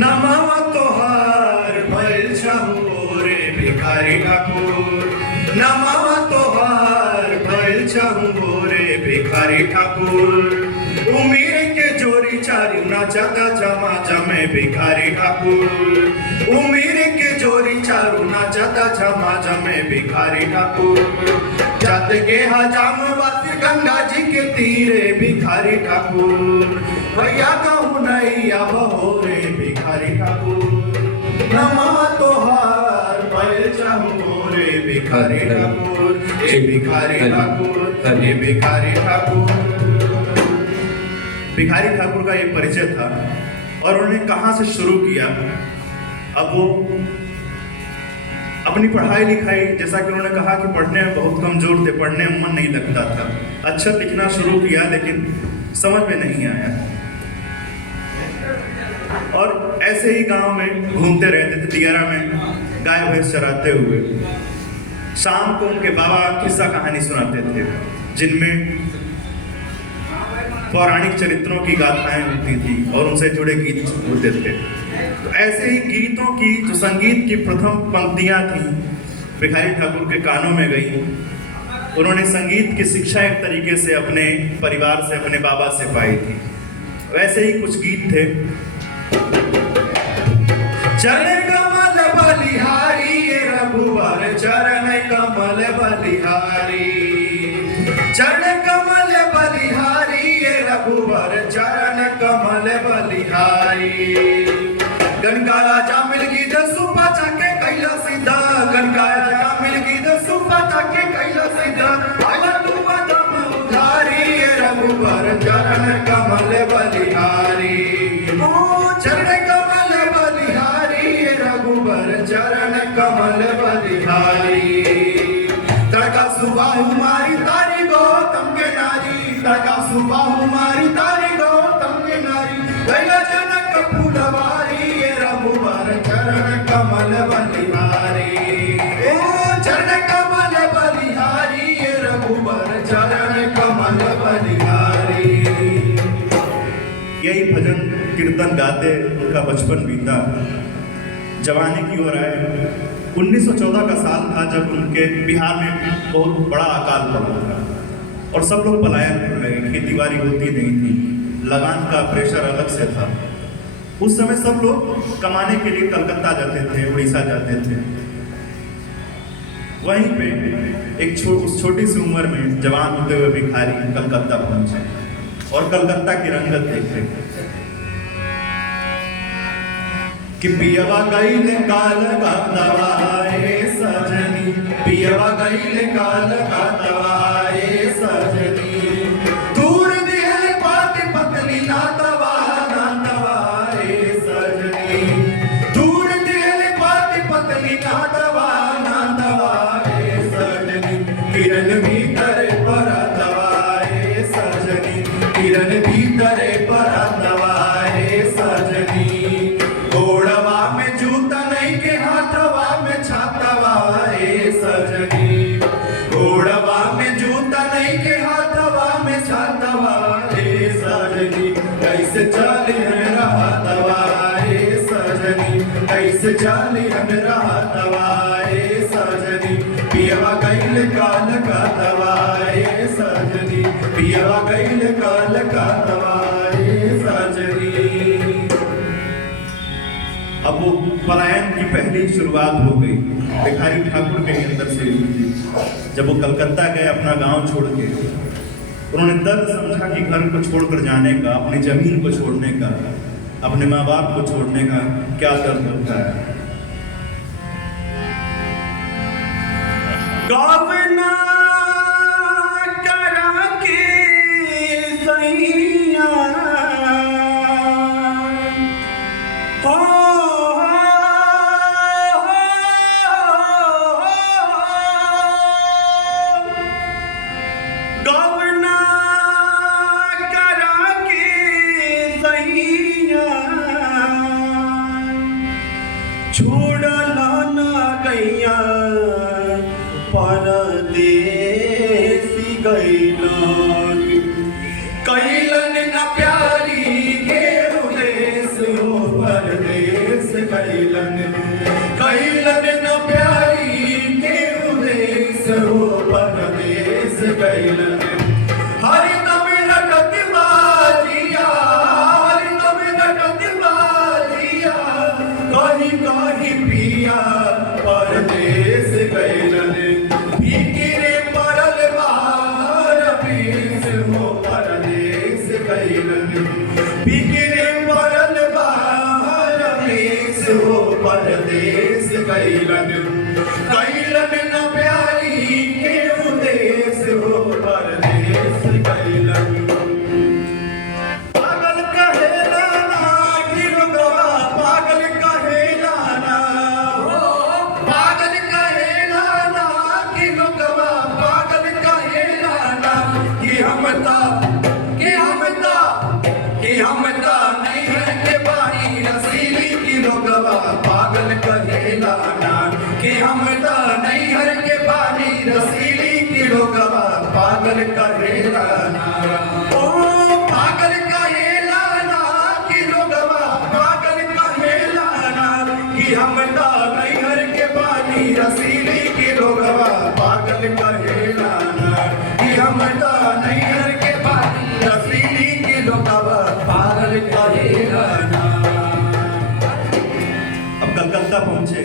नमः तोहार भइल चाहू रे भिखारी ठाकुर, नमः तोहार भइल चाहू रे भिखारी ठाकुर। उमीर के जोरी चारू नाचता जमा जमे भिखारी ठाकुर, उमीर के जोरी चारू नाचता जमा जमे भिखारी ठाकुर। जत के हजाम वासी गंगा जी के तीरे भिखारी ठाकुर, भैया कहूँ नहीं अब हो रे भिखारी ठाकुर। नमः तोहार भइल चाहू रे भिखारी ठाकुर, ए भिखारी ठाकुर, ए भिखारी ठाकुर। भिखारी ठाकुर का ये परिचय था और उन्होंने कहाँ से शुरू किया। अब वो अपनी पढ़ाई लिखाई, जैसा कि उन्होंने कहा कि पढ़ने में बहुत कमजोर थे, पढ़ने में मन नहीं लगता था। अक्षर लिखना शुरू किया लेकिन समझ में नहीं आया और ऐसे ही गांव में घूमते रहते थे, दियारा में गाय भैंस चराते हुए। शाम को उनके बाबा किस्सा कहानी सुनाते थे जिनमें पौराणिक चरित्रों की गाथाएं होती थी और उनसे जुड़े गीत होते थे। तो ऐसे ही गीतों की जो संगीत की प्रथम पंक्तियां थी भिखारी ठाकुर के कानों में गई। उन्होंने संगीत की शिक्षा एक तरीके से अपने परिवार से, अपने बाबा से पाई थी। वैसे ही कुछ गीत थे। चरण कमल बलिहारी रघुवर चरण कमल बलिहारी, चरण कमल बलिहारी रघुवर चरण कमल बलिहारी। गनका राजा मिल गई दसुपा चाके कैला सीधा, गनका राजा मिल गई दसुपा चाके कैला सीधा। आला तू बदम उधारी रघुवर चरण कमल बलिहारी, ओ चरण कमल बलिहारी रघुवर चरण कमल बलिहारी। तड़का सुबाहु मारी तारी गौतम के नारी, तड़का सुबाहु मारी तारी गौतम के नारी। गैला जनक फूलवारी रघुवर चरण कमल बलिहारी, ओ चरण कमल बलिहारी रघुवर चरण कमल बलिहारी। यही भजन कीर्तन गाते उनका बचपन बीता, जवानी की ओर आए। 1914 का साल था जब उनके बिहार में बहुत बड़ा अकाल पड़ा था और सब लोग पलायन कर रहे, खेतीबाड़ी होती नहीं थी, लगान का प्रेशर अलग से था। उस समय सब लोग कमाने के लिए कलकत्ता जाते थे, उड़ीसा जाते थे। वहीं पे एक छोटी सी उम्र में जवान होते हुए भिखारी कलकत्ता पहुंचे और कलकत्ता की रंगत देखे कि पियवा गईले काल का दवाए सजनी, पियवा गईले काल का दवाए सजनी। दूर दिल पाती पतली ना दवा ना दवाए सजनी, दूर दिल पाती पतली ना दवा ना दवाए सजनी। किरण भीतर पर दवाए सजनी, किरण भीतर पर दवाए सजनी। घोड़वा में जूता नहीं के हाथवा में छातवा ए सजनी, घोड़वा में जूता नहीं के हाथवा में छातवा ए सजनी। कैसे चाली हम रहतवा ए सजनी, कैसे चाली हम रहतवा ए सजनी। पियवा गईल काल का दवा ए सजनी, पियवा गईल काल का दवा ए सजनी। अब वो पलायन की पहली शुरुआत हो गई भिखारी ठाकुर के अंदर से। जब वो कलकत्ता गए अपना गांव छोड़ के, उन्होंने दर्द समझा कि घर को छोड़कर जाने का, अपनी जमीन को छोड़ने का, अपने माँ बाप को छोड़ने का क्या दर्द होता है। गावना करा के सैया छोड़ला ना गैया परदेसी गैलन, कैलन न प्यारी घेरू देश हो परदेसी। गईलन हरि दम रटत बाजिया हरि दम रटत बाजिया कहीं कहीं पिया परदेश गईलन फिकिरे पड़ल बार बीस हो परदेश गईलन फिकिरे पड़ल बार बीस हो परदेश गईलन कैलन न प्यारी के उदेश हो परदेश गईलन पागल कहेला ना गिरगवा पागल कहेला ना पागल कहेला ना गिरगवा पागल कहेला ना कि हम ता नहीं है के बारी रसीली की लोगवा पागल कहेला ना कि हम ता नहीं हर के बारी रसीली की लोगवा पागल कहेला ना ओ पागल कहेला ना कि लोगवा पागल कहेला ना कि हम ता नहीं हर के बारी रसीली की लोगवा पागल कहेला ना कि हम ता नहीं हर के बारी रसीली की लोगवा पागल कहेला ना। अब कलकत्ता पहुंचे।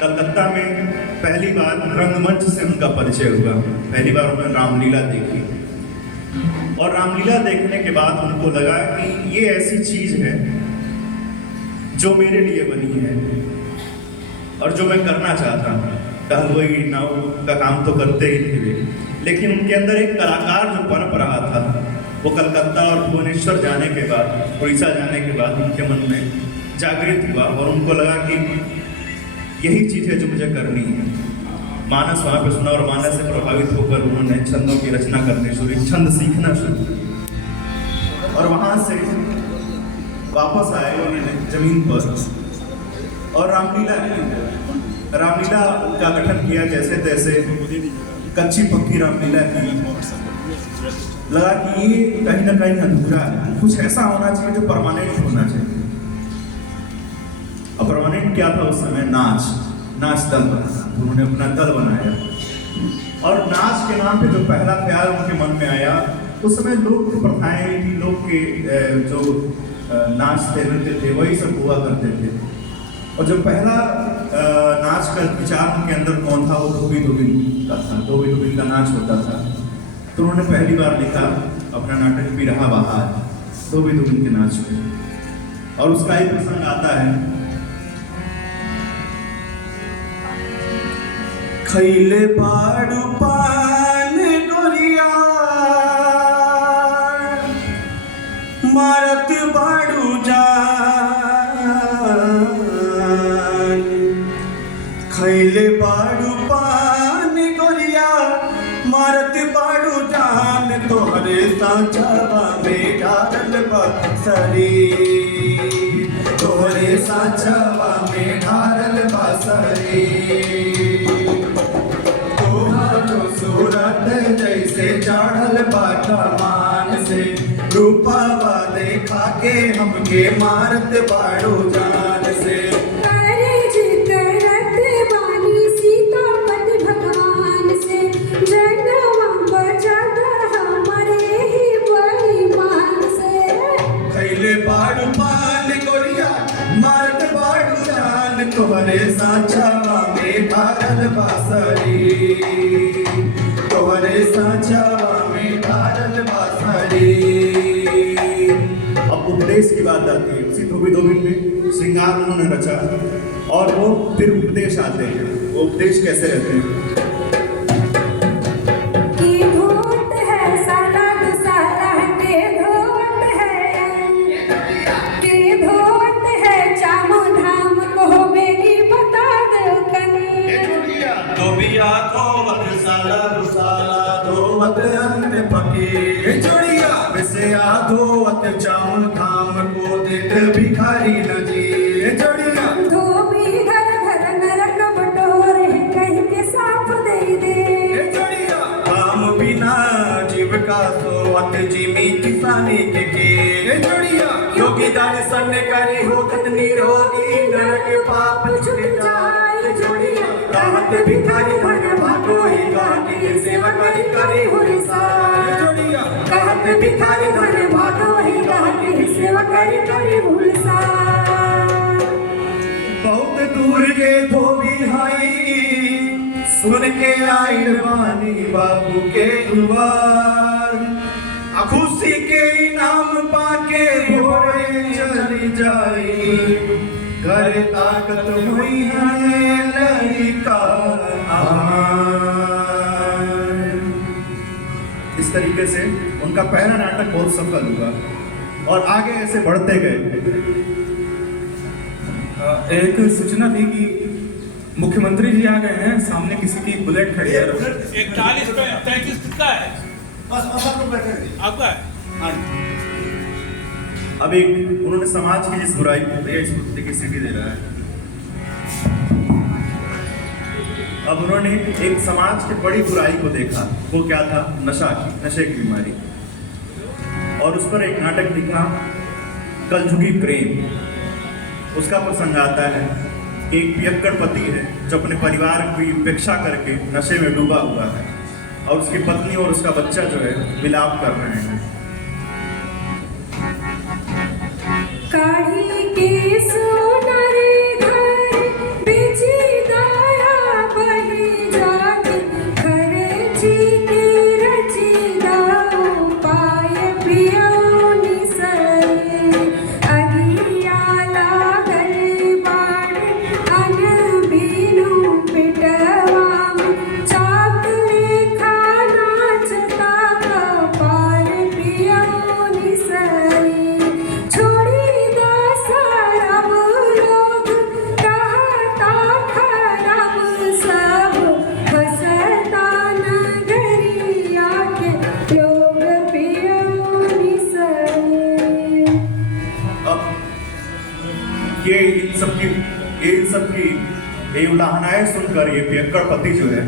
कलकत्ता में पहली बार रंगमंच से उनका परिचय हुआ। पहली बार उन्होंने रामलीला देखी और रामलीला देखने के बाद उनको लगा कि ये ऐसी चीज है जो मेरे लिए बनी है और जो मैं करना चाहता हूँ। टहलुई नाव का काम तो करते ही थे वे, लेकिन उनके अंदर एक कलाकार जो पनप रहा था वो कलकत्ता और भुवनेश्वर जाने के बाद, उड़ीसा जाने के बाद उनके मन में जागृत हुआ और उनको लगा कि यही चीज़ है जो मुझे करनी है। मानस वहाँ पे सुना और मानस से प्रभावित होकर उन्होंने छंदों की रचना करनी शुरू, छंद सीखना शुरू और वहाँ से वापस आए उन्होंने जमीन पर और रामलीला का गठन किया। जैसे तैसे कच्ची पक्की रामलीला की। लगा कि ये कहीं ना कहीं अधूरा है, कुछ ऐसा होना चाहिए जो परमानेंट होना चाहिए। और परमानेंट क्या था उस समय? नाच दल बना। उन्होंने अपना दल बनाया और नाच के नाम पे जो पहला ख्याल उनके मन में आया, उस समय लोक प्रथाएं थी, लोग के जो नाच थे, नृत्य थे, वही सब हुआ करते थे। और जो पहला नाच का विचार उनके अंदर कौन था? वो धोबी धोबिन का था। धोबी धोबिन का नाच होता था। तो उन्होंने पहली बार लिखा अपना नाटक बिरहा बहार धोबी धोबिन के नाच में। और उसका एक प्रसंग आता है, खैले बाड़ू पान गोरिया मारत बाड़ू जान, खैले बाड़ू पान गोरिया मारत बाड़ू जान, तोहरे सांचवा में ढारल बसरी, तोहरे सांचवा में ढारल बसरी, सूरत जैसे चढ़ल बाटमान से, रूपावा देखा के हमके मारत बाड़ू जान से। भगवान से जनवा बचाता हमारे ही बेईमान से। खैले बाड़ू पान गोरिया मारत बाड़ू जान, तोहरे सांचवा में ढारल बासरी, तोहरे सांचवा में ढारल बासरी। अब उपदेश की बात आती है। उसी धोबी धोबिन में श्रृंगार उन्होंने रचा और वो फिर उपदेश आते हैं। वो उपदेश कैसे रहते हैं? धोवत चाउन धाम को देत भिखारी नजी, जोड़िया धोबी घर घर नरक बटोरे कहीं के साफ दे दे, जोड़िया काम बिना जीविका सोवत जिमी किसानी के, जोड़िया योगी दर्शन करे होत निरोगी नरक पाप छूट जाए, जोड़िया कहत भिखारी धन भागो ही घाटी के सेवा करी करी हुलसार कहत भिखारी धन भागो ही घाटी के सेवा करी करी हुलसार बहुत दूर के धोबी हाई सुन के आइल बानी बाबू के दुआर खुशी के इनाम पाके भोरे चली जाई घर ताकत हुई है लड़का इस तरीके से उनका पहला नाटक बहुत सफल हुआ और आगे ऐसे बढ़ते गए। एक सूचना थी कि मुख्यमंत्री जी आ गए हैं, सामने किसी की बुलेट खड़ी है। 41 पे 33 किसका है? बस आप लोग बैठे रहिए। आपका है? अब एक उन्होंने समाज की जिस बुराई को देखिए सीटी दे रहा है। अब उन्होंने एक समाज की बड़ी बुराई को देखा, वो क्या था? नशे की बीमारी, और उस पर एक नाटक लिखा कलजुगी प्रेम। उसका प्रसंग आता है कि एक पियक्कड़ पति है जो अपने परिवार की उपेक्षा करके नशे में डूबा हुआ है और उसकी पत्नी और उसका बच्चा जो है विलाप कर रहे हैं। काढ़ी के सोनारे घर बेची दाया बही जाके खर्ची के रची दाओ पाय पियो निसरे अगिया लागल बाण अन बीनु पिटवा में चाक लेखा नाचता कपार पियो निसरे छोड़ी इन सबकी ये उलाहनाएं सुनकर ये पियक्कड़ पति जो है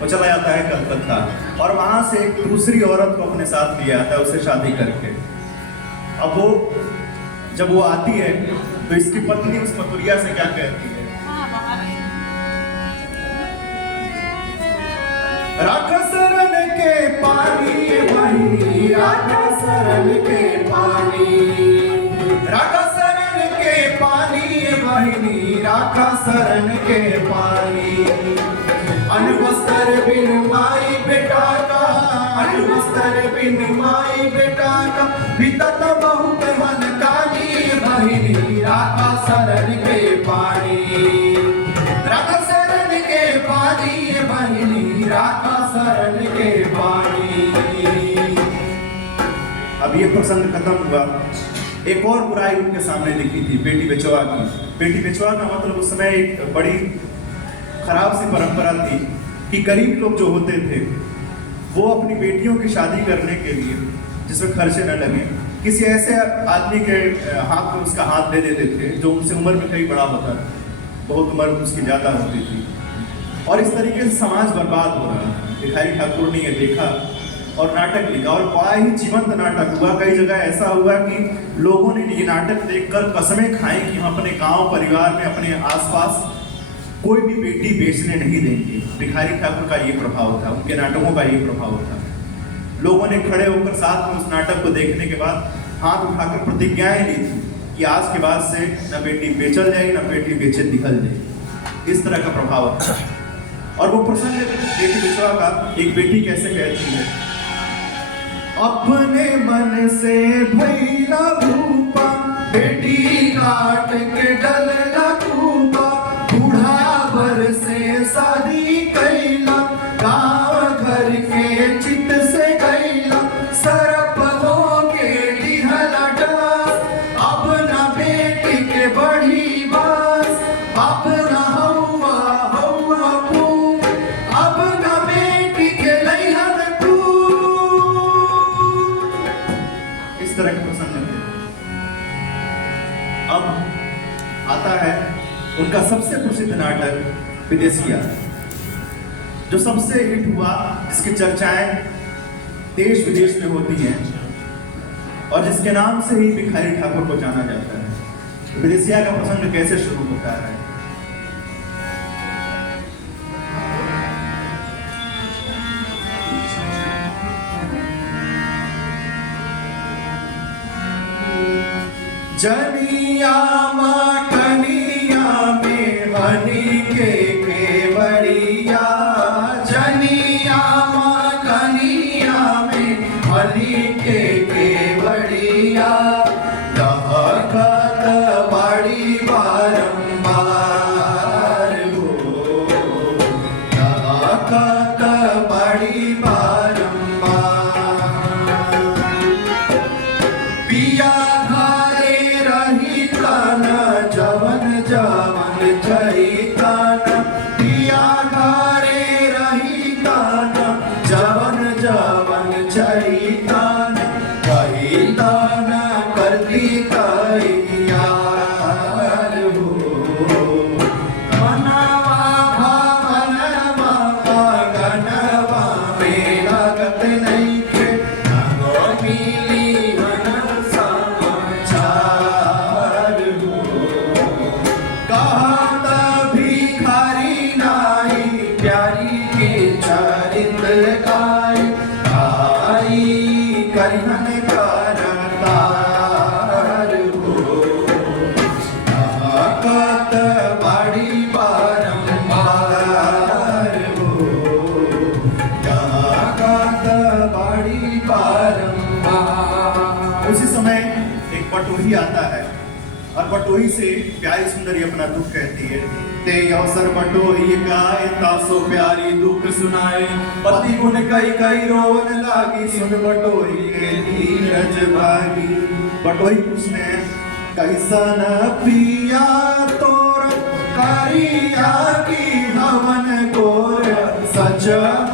वो चला जाता है कलकत्ता और वहां से एक दूसरी औरत को अपने साथ ले आता है, उससे शादी करके। अब वो जब वो आती है तो इसकी पत्नी उस मथुरिया से क्या कहती है? राखा शरण के पानी बहिनी, राखा शरण के पानी, राखा शरण के पानी बहिनी, राखा शरण के पानी। अनवस्त्र बिन माई बेटा का, अनवस्त्र बिन माई बेटा का, बितत बहुत मन काली बहिनी, राखा शरण के पानी, राखा शरण के पानी बहिनी, राखा शरण के पानी। अब ये प्रसंग खत्म हुआ। एक और बुराई उनके सामने दिखी थी, बेटी बेचवा की। बेटी बेचवा का मतलब उस समय एक बड़ी खराब सी परंपरा थी कि गरीब लोग जो होते थे वो अपनी बेटियों की शादी करने के लिए, जिसमें खर्चे न लगे, किसी ऐसे आदमी के हाथ में उसका हाथ दे देते थे जो उनसे उम्र में कहीं बड़ा होता था, बहुत उम्र उसकी ज़्यादा होती थी। और इस तरीके से समाज बर्बाद हो रहा है। भिखारी ठाकुर ने ये देखा और नाटक लिखा और बड़ा ही जीवंत नाटक हुआ। कई जगह ऐसा हुआ कि लोगों ने ये नाटक देखकर कसमें खाई कि हम अपने गांव परिवार में, अपने आसपास कोई भी बेटी बेचने नहीं देंगे। भिखारी ठाकुर का ये प्रभाव था, उनके नाटकों का ये प्रभाव था। लोगों ने खड़े होकर साथ में उस नाटक को देखने के बाद हाथ उठाकर प्रतिज्ञाएं ली थी कि आज के बाद से न बेटी बेचल जाए, न बेटी बेचे दिखल जाए। इस तरह का प्रभाव था। और वो प्रसंग बेटी बेचवा का, एक बेटी कैसे कहती है, अपने मन से भैला भूपा, बेटी काट के डलना कूपा, बूढ़ा बर से शादी कैला, गाँव घर के चित से गैला, सरप हो के लिहला डास, अब न बेटी के बढ़ी बास, अब न हौवा हौवा फूल, अब न बेटी के लैहन फूल। इस तरह के प्रसंग थे। अब आता है उनका सबसे प्रसिद्ध नाटक विदेशिया, जो सबसे हिट हुआ, जिसकी चर्चाएं देश विदेश में होती हैं और जिसके नाम से ही भिखारी ठाकुर को जाना जाता है। विदेशिया का प्रसंग कैसे शुरू होता है? जनिया कनिया में हनी के केवड़िया, जनिया कनिया में हनी के केवड़िया, दहकत बड़ी बारंबार हो, दहकत बड़ी बारंबार। पिया जवन जवन चरी कान, पिया घरे रही कान, जवन जवन चरी कान, कही दान करती कई यार हो। मनवा भावनवा गनवा में लागत नहीं के, नगो मिली मन समाचार हो। कहत भिखारी नाई प्यारी के चरित्र गाय, आई करिहन करतार हो। कहत बड़ी बारंबार हो, कहत बड़ी बारंबार। उसी समय एक पटोही आता है और पटोही से प्यारी सुंदरी अपना दुख कहती है। ते अवसर पटोही गाय, तासो प्यारी दुख सुनाए, पति गुण कई कई रोवन लागी, सुन पटोही के धीरज भागी। पटोही पूछने कैसन पिया तोर, करिया की हवन गोर, सच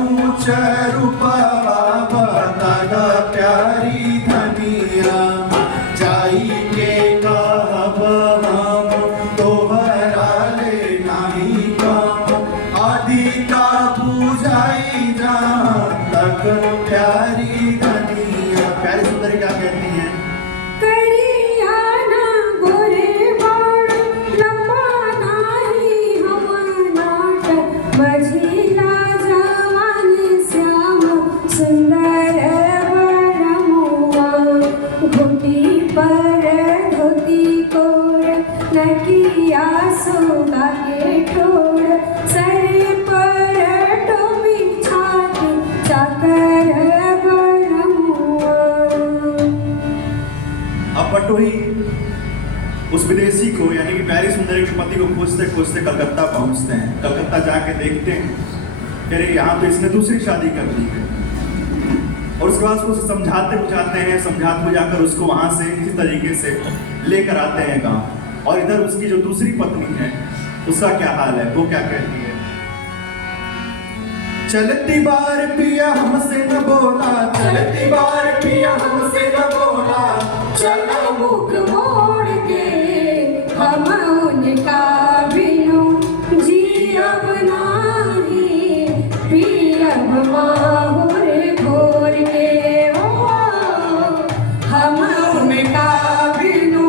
ऊंच रूपा बता प्यारी धनिया, जाई के कहब हम तोहरा ले नहीं काम, आदि का बुझाई जहाँ तक प्यारी धनिया। प्यारी सुंदरी क्या कहती हैं? करिया ना गोरे बाण, लंबा नाही हम नाट, मझिला जवान श्याम सुंदर बरमुआ, घुटी पर धोती कोर, नकिया सोगा के ठोर, सर पर टोपी छाती, चाकर बरमुआ। अब पटोही उस विदेशी को यानी कि प्यारी सुंदरी के पति को खोजते खोजते कलकत्ता पहुंचते हैं। कलकत्ता जाके देखते हैं अरे यहाँ तो इसने दूसरी शादी कर ली है, और उसके बाद उसको समझाते बुझाते हैं, समझाते बुझाकर उसको वहां से इसी तरीके से लेकर आते हैं गांव। और इधर उसकी जो दूसरी पत्नी है उसका क्या हाल है, वो क्या कहती है? चलती बार पिया हमसे न बोला, चलती बार पिया हमसे न बोला, चलो मुख मोड़ के हम उनका बिनु जियब नाही, पियब माहुर घोर के। ओ हम उनका बिनु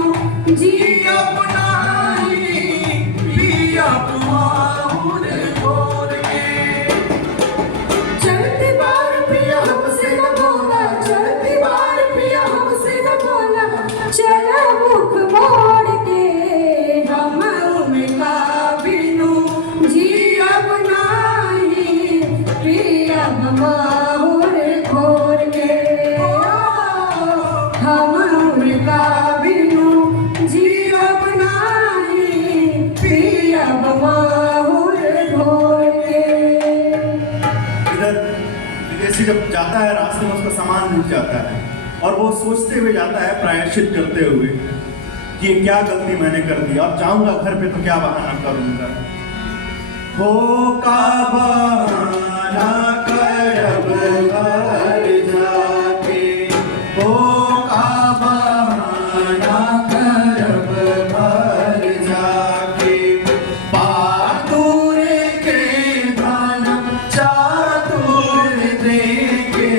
जियब नाही, पियब माहुर घोर के। चलती बार पिया हमसे न बोला, चलती बार पिया हमसे न बोला, चला मुख मोड़ के हम उनका बिनु जियब नाही, पियब माहुर घोर के। हम उनका बिनु जियब नाही, पियब माहुर घोर के। इधर विदेशी जब जाता है रास्ते में उसका सामान लूट जाता है और वो सोचते हुए जाता है, प्रायश्चित करते हुए कि ये क्या गलती मैंने कर दी, अब जाऊंगा घर पे तो क्या बहाना करूंगा। हो का बहाना करब घर जाके, हो का बहाना करब घर जाके, पातुर के धन चातुर देके,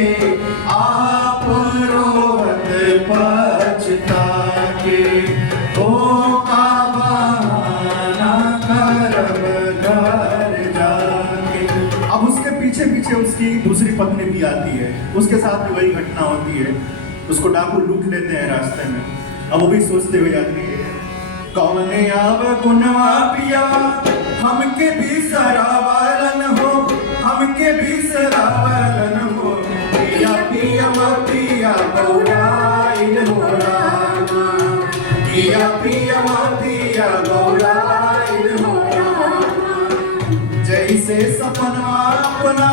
आप रोहत पछता के, हो का बहाना करब घर जाके। अब उसके पीछे पीछे उसकी दूसरी पत्नी भी आती है, उसके साथ भी वही घटना होती है, उसको डाकू लूट लेते हैं रास्ते में। अब वो भी सोचते हुए जाती है, कौन आव गुनवा पिया हमके भी सरावरन हो, हमके भी सरावरन हो, पिया पिया पिया गौराइन हो रामा, पिया पिया पिया गौराइन हो रामा। जैसे सपना अपना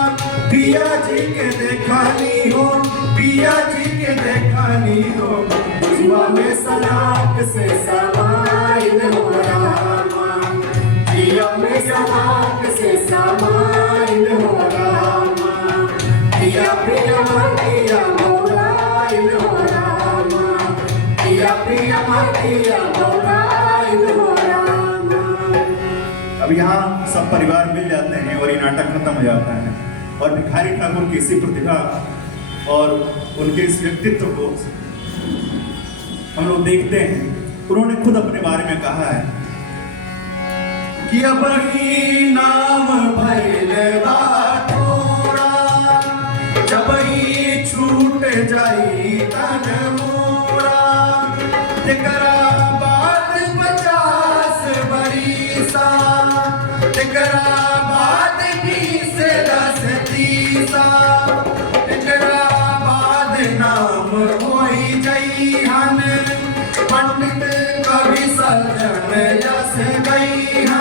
पिया जी के देखानी हो, पिया जी के देखानी हो, जुआ में सलाक से समाइल हो रामा, जिया में सलाक से समाइल हो रामा, पिया पिया पिया गौराइन हो रामा, पिया पिया पिया गौराइन हो रामा। अब यहाँ सब परिवार मिल जाते हैं और ये नाटक खत्म हो जाता है और भिखारी ठाकुर की इसी प्रतिभा और उनके इस व्यक्तित्व को हम लोग देखते हैं। उन्होंने खुद अपने बारे में कहा है कि अब ही नाम भइले बा तोरा, जब ही छूट जाई तन मोरा, तेकरा बाद 50 बरिसा, तेकरा बाद 20 30 तेकरा बाद नाम होई जइहन, पंडित कवि सज्जन यस गइहन,